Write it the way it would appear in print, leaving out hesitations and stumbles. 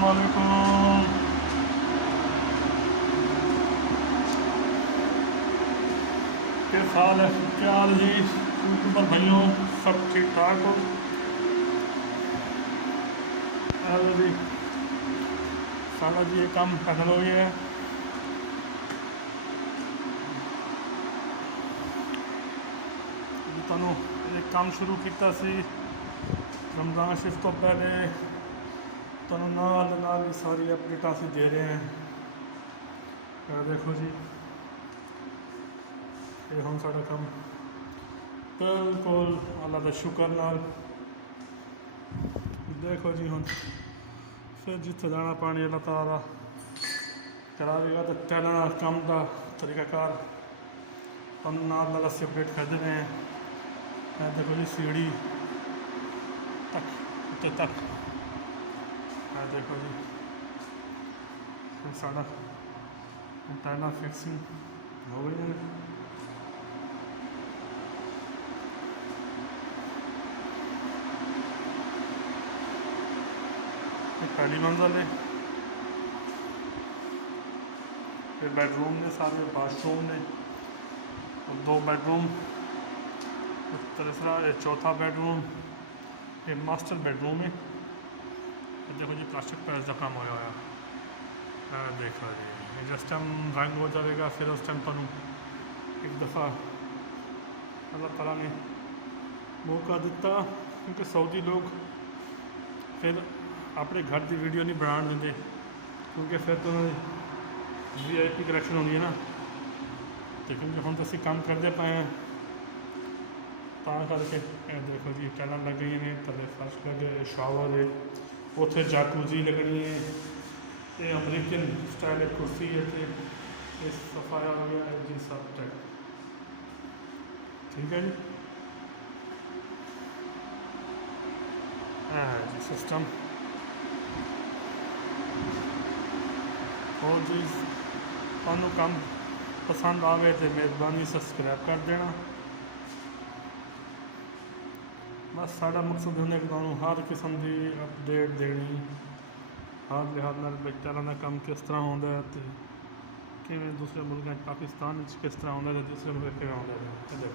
अस्सलाम वालेकुम। क्या हाल है, क्या हाल जी यूट्यूबर भाइयों, सब ठीक ठाक हो? हेलो जी, साला जी ये काम फाइनल हो गया है। ਤੁਹਾਨੂੰ एक काम शुरू किया सी रमज़ान शिफ्ट तो पहले, ਤੁਹਾਨੂੰ नाल ही सारी अपडेटां असीं दे रहे हैं। देखो जी, ये हुण साडा काम बिल्कुल अल्लाह दा शुक्र नाल। देखो जी हुण फिर जिथे दाना पानी अल्लाह ताला करावेगा तो चलना काम का तरीकाकार हम नाल असीं अपडेट करते रहे हैं। देखो जी सीढ़ी तक उत्ते तक देखो जी फिर साढ़ा टाइला फिक्सिंग हो गई है। पहली मंजिल है, फिर बेडरूम ने सारे, बाथरूम ने, और 2 बेडरूम, तीसरा चौथा बेडरूम, ये मास्टर बेडरूम है। देखो जी प्लास्टिक पैच का काम होया होया, देखो जी जिस टाइम रंग हो जाएगा फिर उस टाइम तुहानू एक दफ़ा अल्लाह ताला ने मौका दिता, क्योंकि सऊदी लोग फिर अपने घर की वीडियो नहीं बना देंगे, क्योंकि फिर तो VIP कलेक्शन होनी है ना। तो क्योंकि हम तो असीं काम करते पाए हैं करके देखो जी टाइलां लग गई ने, थले फर्श लगे, शावर है, उत्थे जाकूजी लगनी है, ये अमरीकन स्टाइल एक कुर्सी है, तो सफाया हो गया है जी सब तक ठीक है जी। हाँ जी सिस्टम और जी तुहानू काम पसंद आवे तो मेहरबानी सब्सक्राइब कर देना। बस साडा मकसद होंगे कि तुहानू हर किस्म की अपडेट देनी, हर लिहाज नाल टाइलां दा काम किस तरह होंदा है, तो किवें दूसरे मुल्कों पाकिस्तान किस तरह होंदा है, दूसरे मुल्क किवें होंदा है।